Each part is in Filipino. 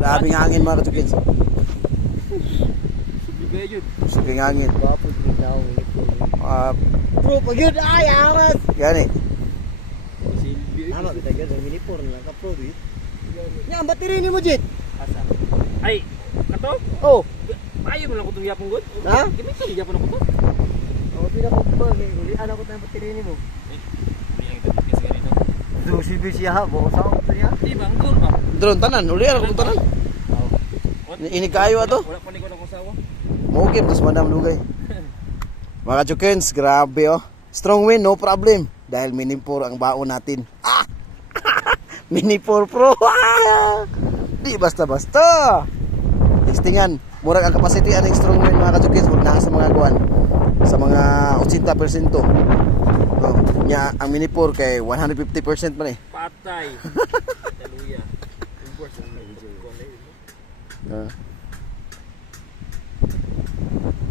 Grabing hangin mga katukins. Bigay yun. Sige hangin. Gwapo din daw ulit po. Pro Pag yun ay awas. Gani. Silbi. Tama kita gyud ang mini 4 lang ka pro bit. Nya ang battery ni mo Jit. Asa? Ay, kato? Oh. Ayaw mo lang ko itong yapong good. Ha? Gimik ko, yapon ako to. Oh, pila ko ba uli ana ko tayong battery ni mo. Hindi lang ito kasi ganito. Do silbi siya ha, bo sa ko niya. Di ba, ang doon ba? Drone tanan, uli ako tanan. Ini kayo ato. Wala pa ni ko na kung sawa. Mugim tas madam lugay. Mga katukins, grabe oh. Strong wind, no problem. Dahil mini 4 ang baon natin. Ah! Mini 4 Pro. Di basta-basta. Testingan, murag ang capacity aning strong wind mga katukins, huwag na sa mga guwan. Sa mga 80%. No, nya ang mini 4 kay 150% man eh. Patay. Hallelujah. Import sa mga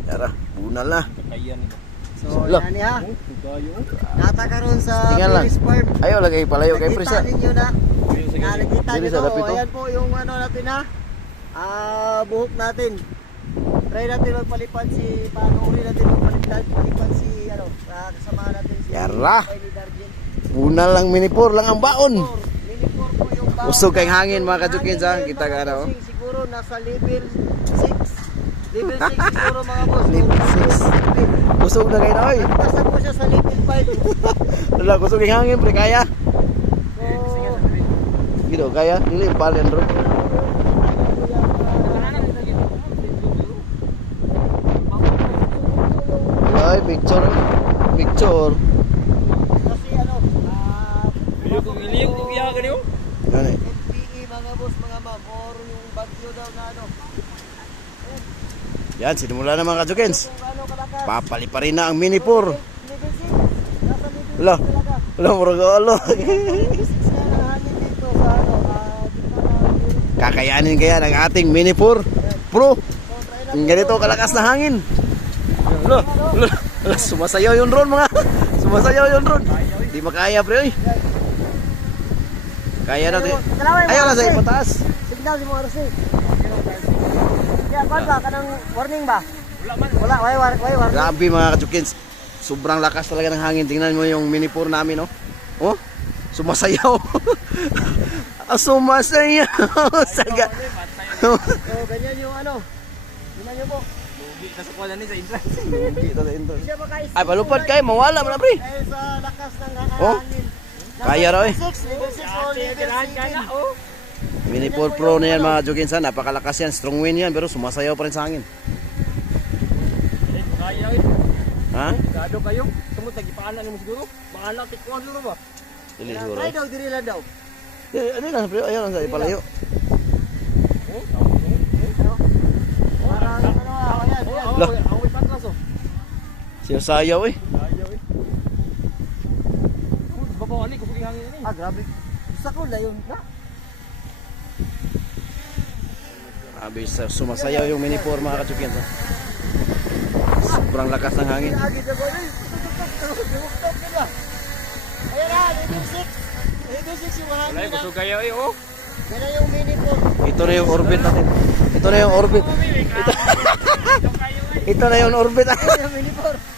Yara, bunal na. kakayan nito. So, Lo. yani ha. Gayo. Nata karon sa Tingnan lang. Phillips Farm. Ayaw lagay palayo kay Nakita Prisa. ninyo na. Sige. Nakita Dili nyo sa to. lapit, oh. Ayan po yung ano natin ha. Buhok natin. Try natin magpalipan si Panuri natin magpalipan si ano, kasama natin si Yara. Kylie Dargent. Bunal lang mini 4 lang ang baon. Mini 4 po yung baon. Usog kayong hangin mga katukins ha. Hangin Kita din, ka na mga oh. bossing. Siguro nasa level 6. Level 6 siguro mga boss. Level 6. Usog na kayo na oy. Nasa po siya sa level 5. Wala, usog yung hangin pre, kaya. So, Gitu, kaya. Dili palen ro. Ay, picture. Picture. kasi ano, Iliyog ko kaya ka niyo? Gani. FPE mga boss, mga ma'am, or yung bagyo daw na ano. Yan, sinimula na mga katukins. Kung ano kalakas. Papali pa rin na ang mini 4. Level 6. Nasa level 6 Ala. talaga. Wala, murag alo. Level 6 na ang hangin dito sa ano, Kakayanin kaya ng ating mini 4 Pro. Ang ganito kalakas na hangin. Lo, lo, lo, sumasayaw yung drone mga. Sumasayaw yung drone. Di makaya pre oy. Kaya natin. Ayaw na sa ipataas. Signal si mga Rossi. Ya, kwan ba? Kanang warning ba? Wala man. Wala, way warning. Grabe mga katukins. Sobrang lakas talaga ng hangin. Tingnan mo yung mini 4 namin, no? Oh, sumasayaw. Sumasayaw. Saga. So, ganyan yung ano. Tingnan niyo po. Lugi na sa kuwan ni sa entrance. Hindi siya makaisip. Ay, palupad kayo. Mawala mo na, pre. Dahil sa lakas ng Oh, hangin. kaya raw eh. Level 6 or level 7. Oh. Mini 4 Pro na yan mga katukins. Napakalakas yan. Strong wind yan. Pero sumasayaw pa rin sa hangin. Kaya eh. Ha? Gado kayo. Tumot nagipaanan mo siguro. Bahala tikwan siguro ba? Dili siguro. Try daw, diri lang daw. Ano lang, pre? Ayaw lang sa ipalayo. Parang ano, ayan, ayan. Lah. Ako may patras oh. Siyasayaw eh. Ayaw eh. Babawan ni kusuging hangin ni. Ah, grabe. Sa ko layon na. Sabi sumasayaw yung mini 4 mga katukins. Sobrang lakas ng hangin. Agi sa ko na. Tumuktok ka na. Ayan na, level 6. Level 6 yung Wala hangin na. kusug kayo eh oh. Yan na yung mini 4. Ito na yung orbit natin. Ito na yung orbit. Ito na yung orbit. Yan yung mini 4.